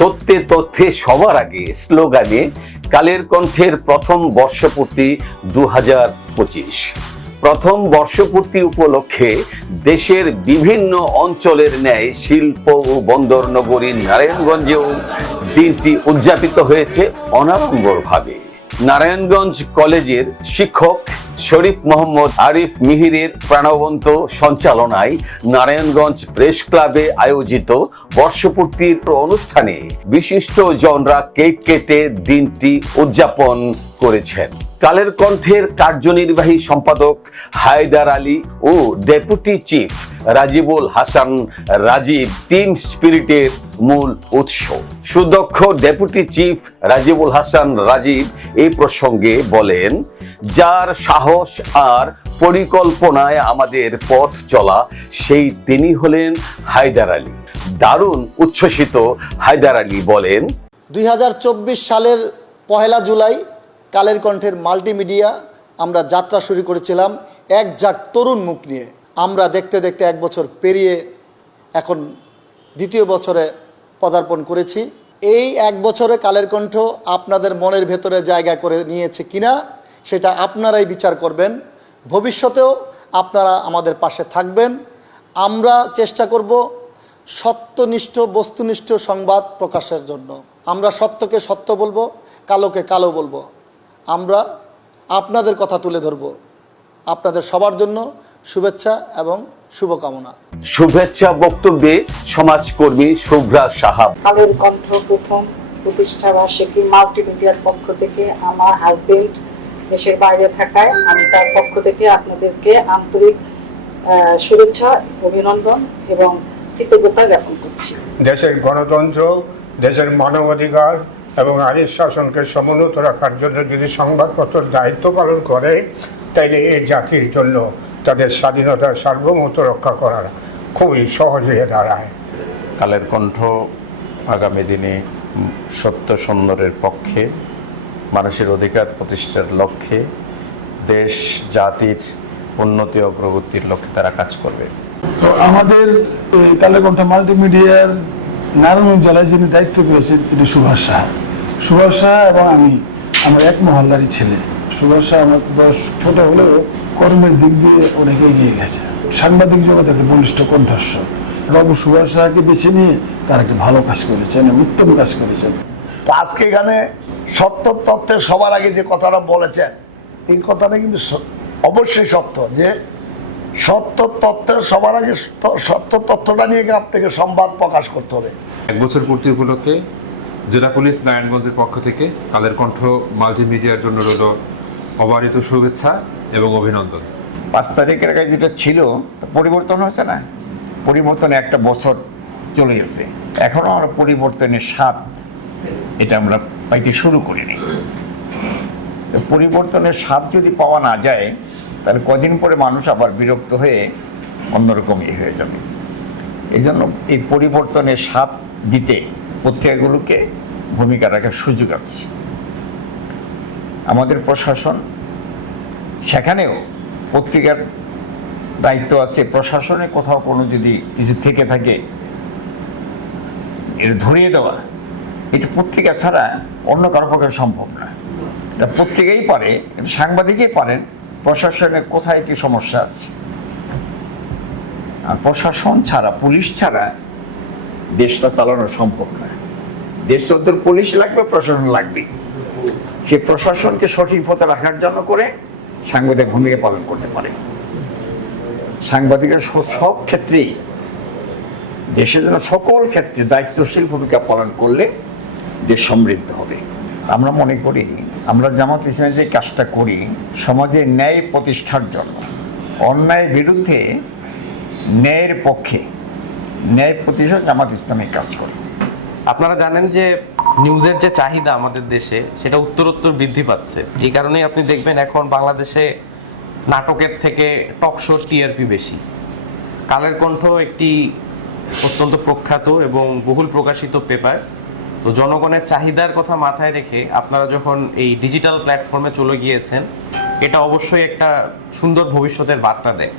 সত্যে তথ্যে সবার আগে স্লোগানে কালের কণ্ঠের প্রথম বর্ষপূর্তি দু হাজার পঁচিশ। প্রথম বর্ষপূর্তি উপলক্ষে দেশের বিভিন্ন অঞ্চলের ন্যায় শিল্প ও বন্দর নগরী নারায়ণগঞ্জেও দিনটি উদযাপিত হয়েছে অনাড়ম্বরভাবে। নারায়ণগঞ্জ কলেজের শিক্ষক শরীফ মোহাম্মদ আরিফ মিহিরের প্রাণবন্ত সঞ্চালনায় নারায়ণগঞ্জ প্রেস ক্লাবে আয়োজিত বর্ষপূর্তির অনুষ্ঠানে বিশিষ্ট জনরা কেক কেটে দিনটি উদযাপন করেছেন। কালের কণ্ঠের কার্যনির্বাহী সম্পাদক হায়দার আলী ও deputy chief Rajibul Hasan Rajib team স্পিরিটের মূল উৎস। সুদক্ষ ডেপুটি চিফ রাজিবুল হাসান রাজীব এই প্রসঙ্গে বলেন যার সাহস আর পরিকল্পনায় আমাদের পথ চলা, সেই তিনি হলেন হায়দার আলী। দারুণ উচ্ছ্বসিত হায়দার আলী বলেন, দুই হাজার চব্বিশ সালের পহেলা জুলাই কালের কণ্ঠের মাল্টিমিডিয়া আমরা যাত্রা শুরু করেছিলাম এক ঝাঁক তরুণ মুখ নিয়ে। আমরা দেখতে দেখতে এক বছর পেরিয়ে এখন দ্বিতীয় বছরে পদার্পণ করেছি। এই এক বছরে কালের কণ্ঠ আপনাদের মনের ভেতরে জায়গা করে নিয়েছে কিনা সেটা আপনারাই বিচার করবেন। ভবিষ্যতেও আপনারা আমাদের পাশে থাকবেন। আমরা চেষ্টা করব সত্যনিষ্ঠ বস্তুনিষ্ঠ সংবাদ প্রকাশের জন্য। আমরা সত্যকে সত্য বলব কালোকে কালো বলব। আমরা আপনাদের কথা তুলে ধরব। আপনাদের সবার জন্য শুভেচ্ছা এবং শুভকামনা। শুভেচ্ছা বক্তব্যে সমাজকর্মী শুভ্রা সাহাব কালের কণ্ঠ প্রথম প্রতিষ্ঠা বার্ষিকী মাল্টিমিডিয়ার পক্ষ থেকে আমার হাজবেন্ড দেশের বাইরে থাকায় আমি তার পক্ষ থেকে আপনাদেরকে আন্তরিক শুভেচ্ছা অভিনন্দন এবং কৃতজ্ঞতা জ্ঞাপন করছি। দেশের গণতন্ত্র দেশের মানবাধিকার এবং আইন শাসনকে সমুন্নত রাখার জন্য যদি সংবাদপত্র দায়িত্ব পালন করে তাইলে এই জাতির জন্য তাদের স্বাধীনতার সার্বভৌমত্ব রক্ষা করার খুবই সহজ হয়ে দাঁড়ায়। কালের কণ্ঠ আগামী দিনে সত্য সুন্দরের পক্ষে মানুষের অধিকার প্রতিষ্ঠার লক্ষ্যে দেশ জাতির উন্নতি অগ্রগতির লক্ষ্যে তারা কাজ করবে। তো আমাদের এই কালেকণ্ঠ মাল্টিমিডিয়ার নারায়ণগঞ্জ জেলায় যিনি দায়িত্ব পেয়েছেন তিনি সুভাষ সাহা। সুভাষ সাহা এবং আমি আমার এক মহল্লারই ছেলে। সুভাষ সাহা আমার বয়স ছোট হলেও কর্মের দিক দিয়ে অনেক এগিয়ে গেছে। সাংবাদিক জগতের একটা বলিষ্ঠ কণ্ঠস্বর। বাবু সুভাষ সাহাকে বেছে নিয়ে তার একটা ভালো কাজ করেছেন উত্তম কাজ করেছেন। তো আজকে এখানে সত্য তত্ত্বের সবার আগে যে কথাটা বলেছেন এই কথাটা কিন্তু অবশ্যই সত্য যে সত্য তত্ত্বের সবার আগে সত্য তথ্যটা নিয়ে আপনাকে সংবাদ প্রকাশ করতে হবে। এক বছর পূর্তি উপলক্ষে জেলা পুলিশ নারায়ণগঞ্জের পক্ষ থেকে কালের কণ্ঠ মাল্টিমিডিয়ার জন্য রইল অবারিত শুভেচ্ছা এবং অভিনন্দন। পাঁচ তারিখের আগে যেটা ছিল পরিবর্তন হয়েছে না? পরিবর্তনে একটা বছর চলে গেছে। এখনও আমরা পরিবর্তনের স্বাদ এটা আমরা পাইতে শুরু করিনি। পরিবর্তনের স্বাদ যদি পাওয়া না যায়, তাহলে কদিন পরে মানুষ আবার বিরক্ত হয়ে অন্যরকম ইয়ে হয়ে যাবে। এই জন্য এই পরিবর্তনের স্বাদ দিতে পত্রিকাগুলোকে ভূমিকা রাখার সুযোগ আছে। আমাদের প্রশাসন, সেখানেও পত্রিকার দায়িত্ব আছে। প্রশাসনে কোথাও কোনো যদি কিছু থেকে থাকে এটা ধরিয়ে দেওয়া এটা পত্রিকা ছাড়া অন্য কারও পক্ষে সম্ভব না। এটা পত্রিকাই পারে সাংবাদিকই পারেন, প্রশাসনে কোথায় কি সমস্যা আছে? আর প্রশাসন ছাড়া, পুলিশ ছাড়া দেশটা চালানো সম্ভব না। দেশ চলতে পুলিশ লাগবে, প্রশাসন লাগবে সে প্রশাসনকে সঠিক পথে রাখার জন্য করে সাংবাদিক ভূমিকা পালন করতে পারে। সাংবাদিকের সব ক্ষেত্রেই দেশের জন্য সকল ক্ষেত্রে দায়িত্বশীল ভূমিকা পালন করলে দেশ সমৃদ্ধ হবে। আমরা মনে করি, আমরা জামাত ইসলামে যে কাজটা করি, সমাজে ন্যায় প্রতিষ্ঠার জন্য, অন্যায়ের বিরুদ্ধে ন্যায়ের পক্ষে ন্যায় প্রতিষ্ঠা জামাত ইসলামিক কাজ করে। আপনারা জানেন যে নিউজের যে চাহিদা আমাদের দেশে, সেটা উত্তরোত্তর বৃদ্ধি পাচ্ছে। এই কারণেই আপনি দেখবেন এখন বাংলাদেশে নাটকের থেকে টক শো টিআরপি বেশি। কালের কণ্ঠ একটি অত্যন্ত প্রখ্যাত এবং বহুল প্রকাশিত পেপার। তো জনগণের চাহিদার কথা মাথায় রেখে আপনারা যখন এই ডিজিটাল প্ল্যাটফর্মে চলে গিয়েছেন, এটা অবশ্যই একটা সুন্দর ভবিষ্যতের বার্তা দেয়।